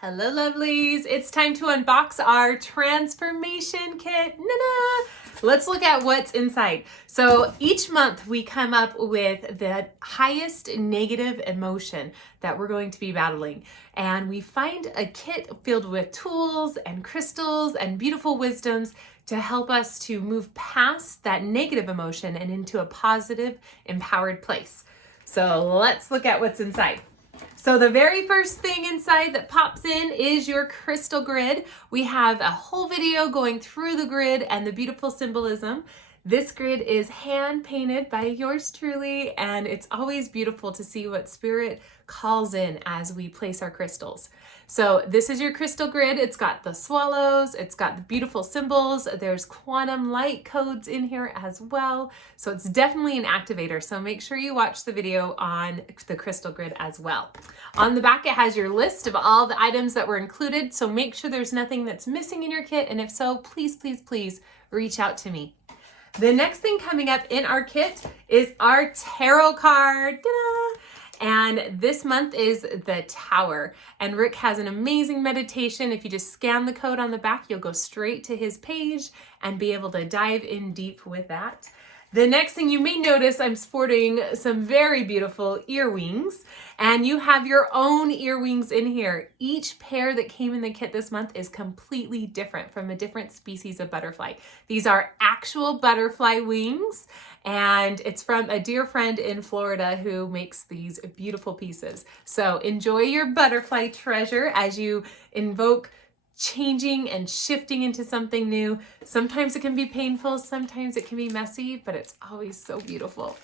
Hello lovelies, it's time to unbox our transformation kit. Let's look at what's inside. So each month we come up with the highest negative emotion that we're going to be battling. And we find a kit filled with tools and crystals and beautiful wisdoms to help us to move past that negative emotion and into a positive, empowered place. So let's look at what's inside. So the very first thing inside that pops in is your crystal grid. We have a whole video going through the grid and the beautiful symbolism. This grid is hand painted by yours truly, and it's always beautiful to see what spirit calls in as we place our crystals. So this is your crystal grid. It's got the swallows, it's got the beautiful symbols. There's quantum light codes in here as well. So it's definitely an activator. So make sure you watch the video on the crystal grid as well. On the back, it has your list of all the items that were included. So make sure there's nothing that's missing in your kit. And if so, please, please, please reach out to me. The next thing coming up in our kit is our tarot card. Ta-da! And this month is the Tower. And Rick has an amazing meditation. If you just scan the code on the back, you'll go straight to his page and be able to dive in deep with that. The next thing you may notice, I'm sporting some very beautiful earwings, and you have your own earwings in here. Each pair that came in the kit this month is completely different from a different species of butterfly. These are actual butterfly wings, and it's from a dear friend in Florida who makes these beautiful pieces. So enjoy your butterfly treasure as you invoke changing and shifting into something new. Sometimes it can be painful, sometimes it can be messy, but it's always so beautiful.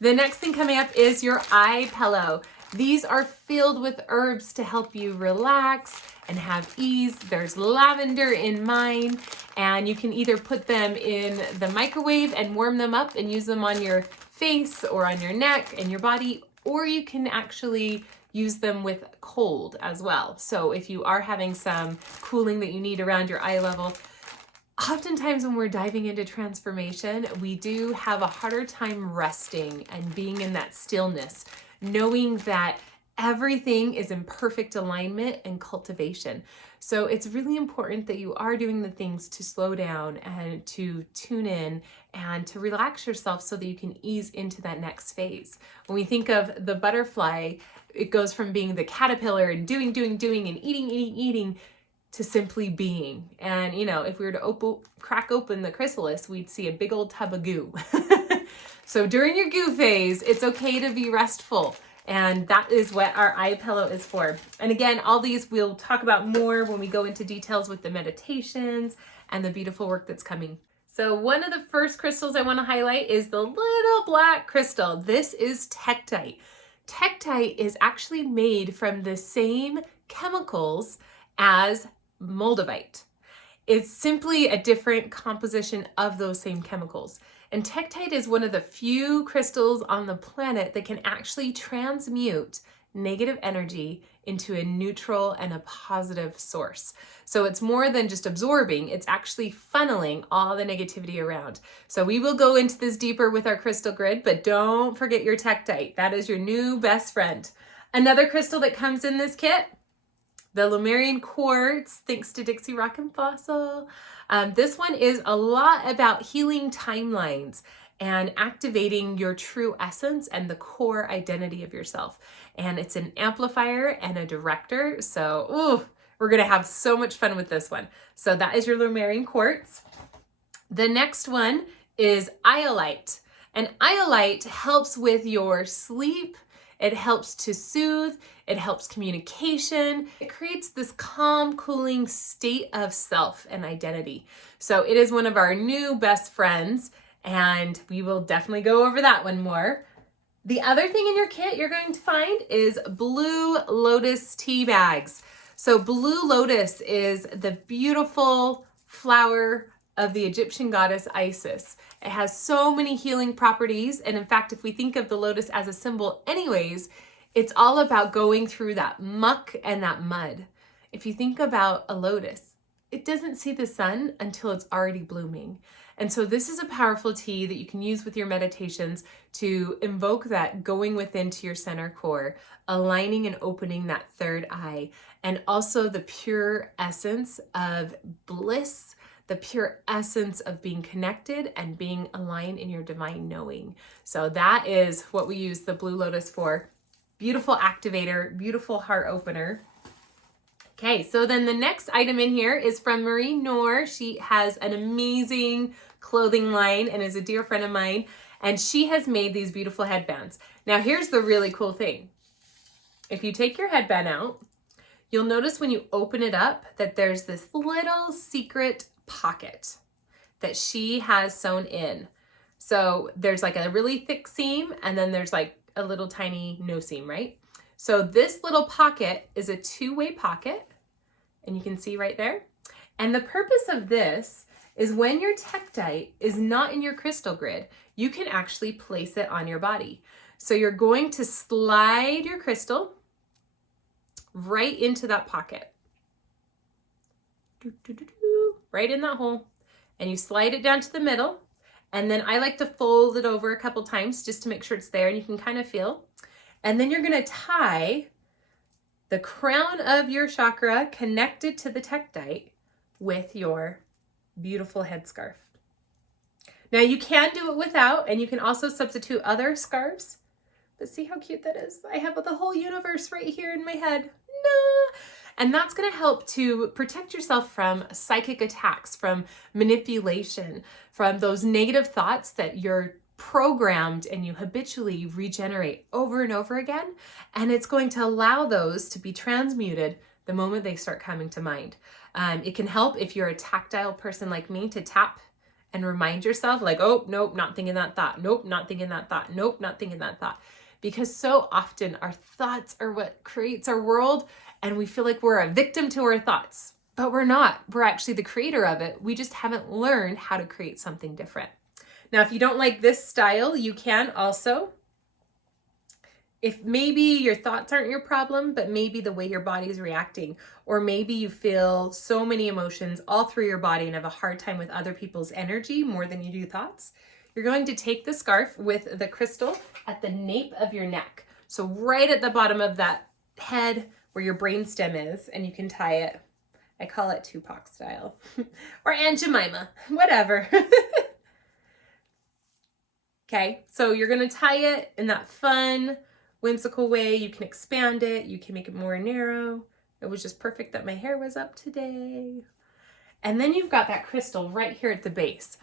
The next thing coming up is your eye pillow. These are filled with herbs to help you relax and have ease. There's lavender in mine, and you can either put them in the microwave and warm them up and use them on your face or on your neck and your body, or you can actually use them with cold as well. So if you are having some cooling that you need around your eye level, oftentimes when we're diving into transformation, we do have a harder time resting and being in that stillness, knowing that everything is in perfect alignment and cultivation. So it's really important that you are doing the things to slow down and to tune in and to relax yourself so that you can ease into that next phase. When we think of the butterfly, it goes from being the caterpillar and doing and eating to simply being. And you know, if we were to crack open the chrysalis, we'd see a big old tub of goo. So during your goo phase, it's okay to be restful. And that is what our eye pillow is for. And again, all these we'll talk about more when we go into details with the meditations and the beautiful work that's coming. So one of the first crystals I want to highlight is the little black crystal. This is Tektite. Tektite is actually made from the same chemicals as moldavite. It's simply a different composition of those same chemicals. And Tektite is one of the few crystals on the planet that can actually transmute negative energy into a neutral and a positive source. So it's more than just absorbing, it's actually funneling all the negativity around. So we will go into this deeper with our crystal grid, but don't forget your Tektite. That is your new best friend. Another crystal that comes in this kit, the Lemurian quartz, thanks to Dixie Rock and Fossil. This one is a lot about healing timelines and activating your true essence and the core identity of yourself. And it's an amplifier and a director. So, we're gonna have so much fun with this one. So that is your Lemurian quartz. The next one is iolite. And iolite helps with your sleep. It helps to soothe, it helps communication. It creates this calm, cooling state of self and identity. So it is one of our new best friends, and we will definitely go over that one more. The other thing in your kit you're going to find is blue lotus tea bags. So blue lotus is the beautiful flower of the Egyptian goddess Isis. It has so many healing properties. And in fact, if we think of the lotus as a symbol anyways, it's all about going through that muck and that mud. If you think about a lotus, it doesn't see the sun until it's already blooming. And so this is a powerful tea that you can use with your meditations to invoke that going within to your center core, aligning and opening that third eye, and also the pure essence of bliss, the pure essence of being connected and being aligned in your divine knowing. So that is what we use the Blue Lotus for. Beautiful activator, beautiful heart opener. Okay, so then the next item in here is from Marie Noor. She has an amazing clothing line and is a dear friend of mine. And she has made these beautiful headbands. Now here's the really cool thing. If you take your headband out, you'll notice when you open it up that there's this little secret pocket that she has sewn in. So there's like a really thick seam and then there's like a little tiny no seam, right? So this little pocket is a two-way pocket, and you can see right there. And the purpose of this is when your tektite is not in your crystal grid, you can actually place it on your body. So you're going to slide your crystal right into that pocket. Right in that hole. And you slide it down to the middle. And then I like to fold it over a couple times just to make sure it's there and you can kind of feel. And then you're going to tie the crown of your chakra connected to the tektite with your beautiful headscarf. Now you can do it without, and you can also substitute other scarves. But see how cute that is? I have the whole universe right here in my head. No! And that's going to help to protect yourself from psychic attacks, from manipulation, from those negative thoughts that you're programmed and you habitually regenerate over and over again. And it's going to allow those to be transmuted the moment they start coming to mind. It can help if you're a tactile person like me to tap and remind yourself like, oh, nope, not thinking that thought. Nope, not thinking that thought. Nope, not thinking that thought. Because so often our thoughts are what creates our world, and we feel like we're a victim to our thoughts, but we're not. We're actually the creator of it. We just haven't learned how to create something different. Now, if you don't like this style, you can also, if maybe your thoughts aren't your problem, but maybe the way your body is reacting, or maybe you feel so many emotions all through your body and have a hard time with other people's energy more than you do thoughts, you're going to take the scarf with the crystal at the nape of your neck. So right at the bottom of that head where your brainstem is, and you can tie it. I call it Tupac style or Aunt Jemima, whatever. Okay, so you're gonna tie it in that fun, whimsical way. You can expand it, you can make it more narrow. It was just perfect that my hair was up today. And then you've got that crystal right here at the base.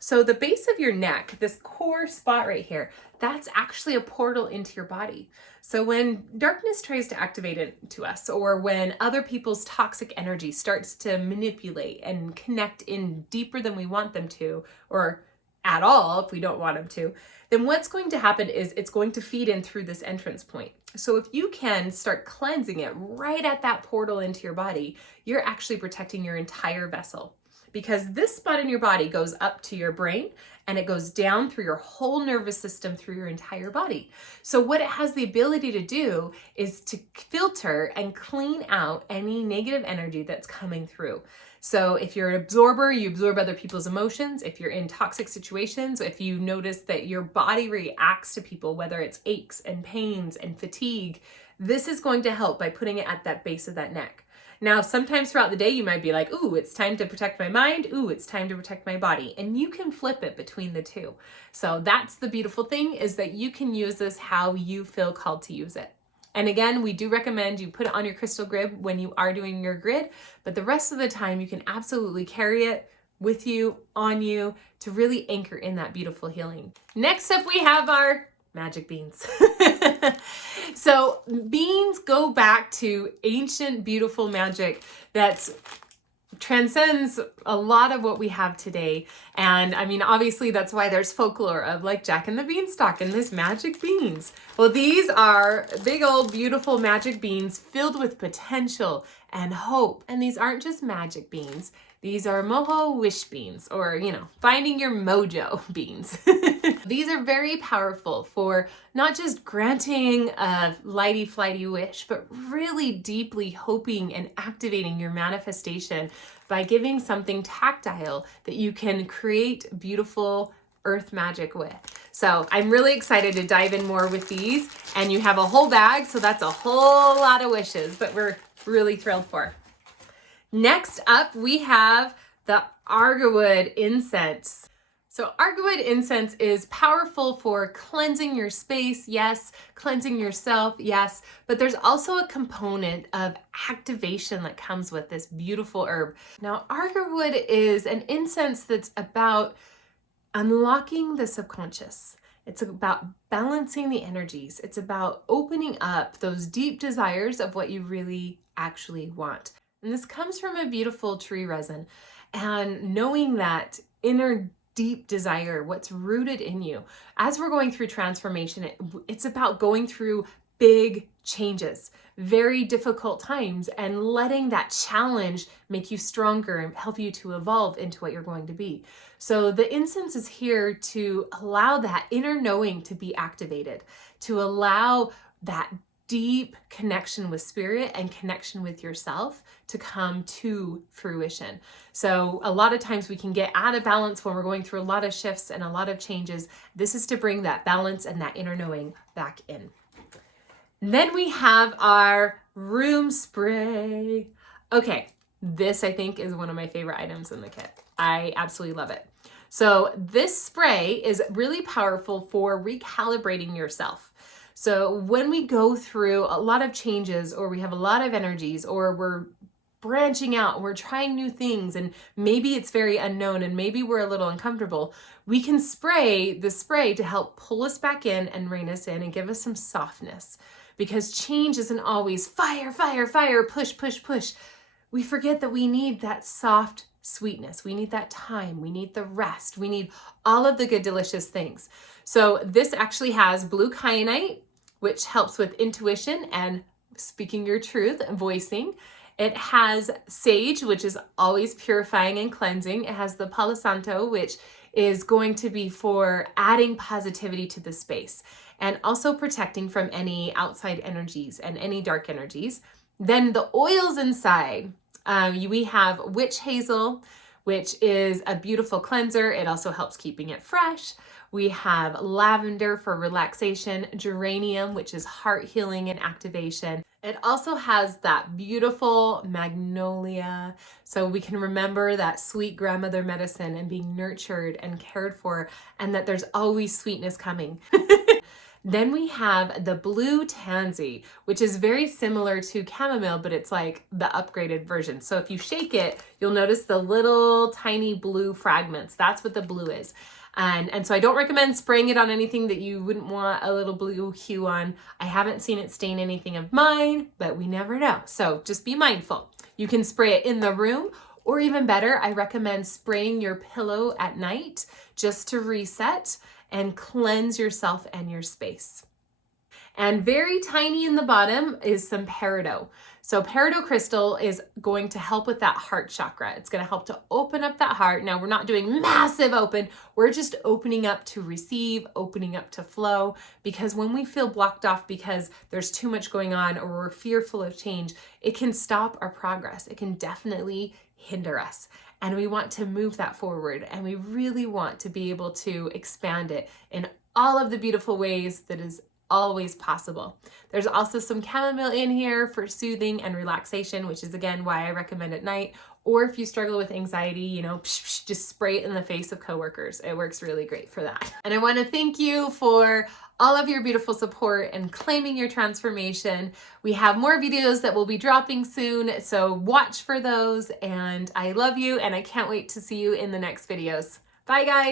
So the base of your neck, this core spot right here, that's actually a portal into your body. So when darkness tries to activate it to us, or when other people's toxic energy starts to manipulate and connect in deeper than we want them to, or at all if we don't want them to, then what's going to happen is it's going to feed in through this entrance point. So if you can start cleansing it right at that portal into your body, you're actually protecting your entire vessel. Because this spot in your body goes up to your brain and it goes down through your whole nervous system through your entire body. So what it has the ability to do is to filter and clean out any negative energy that's coming through. So if you're an absorber, you absorb other people's emotions. If you're in toxic situations, if you notice that your body reacts to people, whether it's aches and pains and fatigue, this is going to help by putting it at that base of that neck. Now, sometimes throughout the day, you might be like, ooh, it's time to protect my mind. Ooh, it's time to protect my body. And you can flip it between the two. So that's the beautiful thing, is that you can use this how you feel called to use it. And again, we do recommend you put it on your crystal grid when you are doing your grid, but the rest of the time you can absolutely carry it with you, on you, to really anchor in that beautiful healing. Next up, we have our magic beans. So beans go back to ancient, beautiful magic that transcends a lot of what we have today. And I mean, obviously that's why there's folklore of like Jack and the Beanstalk and this magic beans. Well, these are big old beautiful magic beans filled with potential and hope. And these aren't just magic beans. These are Mojo wish beans, or, you know, finding your mojo beans. These are very powerful for not just granting a lighty flighty wish, but really deeply hoping and activating your manifestation by giving something tactile that you can create beautiful earth magic with. So I'm really excited to dive in more with these, and you have a whole bag, so that's a whole lot of wishes that we're really thrilled for. Next up, we have the argwood incense. So argwood incense is powerful for cleansing your space, yes, cleansing yourself, yes, but there's also a component of activation that comes with this beautiful herb. Now, argwood is an incense that's about unlocking the subconscious. It's about balancing the energies. It's about opening up those deep desires of what you really actually want. And this comes from a beautiful tree resin, and knowing that inner deep desire, what's rooted in you. As we're going through transformation, it's about going through big changes, very difficult times, and letting that challenge make you stronger and help you to evolve into what you're going to be. So the incense is here to allow that inner knowing to be activated, to allow that deep connection with spirit and connection with yourself to come to fruition. So a lot of times we can get out of balance when we're going through a lot of shifts and a lot of changes. This is to bring that balance and that inner knowing back in. Then we have our room spray. Okay, this I think is one of my favorite items in the kit. I absolutely love it. So this spray is really powerful for recalibrating yourself. So when we go through a lot of changes, or we have a lot of energies, or we're branching out and we're trying new things, and maybe it's very unknown and maybe we're a little uncomfortable, we can spray the spray to help pull us back in and rein us in and give us some softness. Because change isn't always fire, fire, fire, push, push, push. We forget that we need that soft sweetness. We need that time. We need the rest. We need all of the good, delicious things. So this actually has blue kyanite, which helps with intuition and speaking your truth and voicing. It has sage, which is always purifying and cleansing. It has the Palo Santo, which is going to be for adding positivity to the space and also protecting from any outside energies and any dark energies. Then the oils inside, we have witch hazel, which is a beautiful cleanser. It also helps keeping it fresh. We have lavender for relaxation, geranium, which is heart healing and activation. It also has that beautiful magnolia, so we can remember that sweet grandmother medicine and being nurtured and cared for, and that there's always sweetness coming. Then we have the blue tansy, which is very similar to chamomile, but it's like the upgraded version. So if you shake it, you'll notice the little tiny blue fragments. That's what the blue is. And so I don't recommend spraying it on anything that you wouldn't want a little blue hue on. I haven't seen it stain anything of mine, but we never know. So just be mindful. You can spray it in the room, or even better, I recommend spraying your pillow at night just to reset and cleanse yourself and your space. And very tiny in the bottom is some peridot. So peridot crystal is going to help with that heart chakra. It's going to help to open up that heart. Now we're not doing massive open. We're just opening up to receive, opening up to flow, because when we feel blocked off because there's too much going on or we're fearful of change, it can stop our progress. It can definitely hinder us. And we want to move that forward, and we really want to be able to expand it in all of the beautiful ways that is always possible. There's also some chamomile in here for soothing and relaxation, which is again why I recommend at night. Or if you struggle with anxiety, just spray it in the face of coworkers. It works really great for that. And I want to thank you for all of your beautiful support and claiming your transformation. We have more videos that will be dropping soon, so watch for those. And I love you, and I can't wait to see you in the next videos. Bye, guys.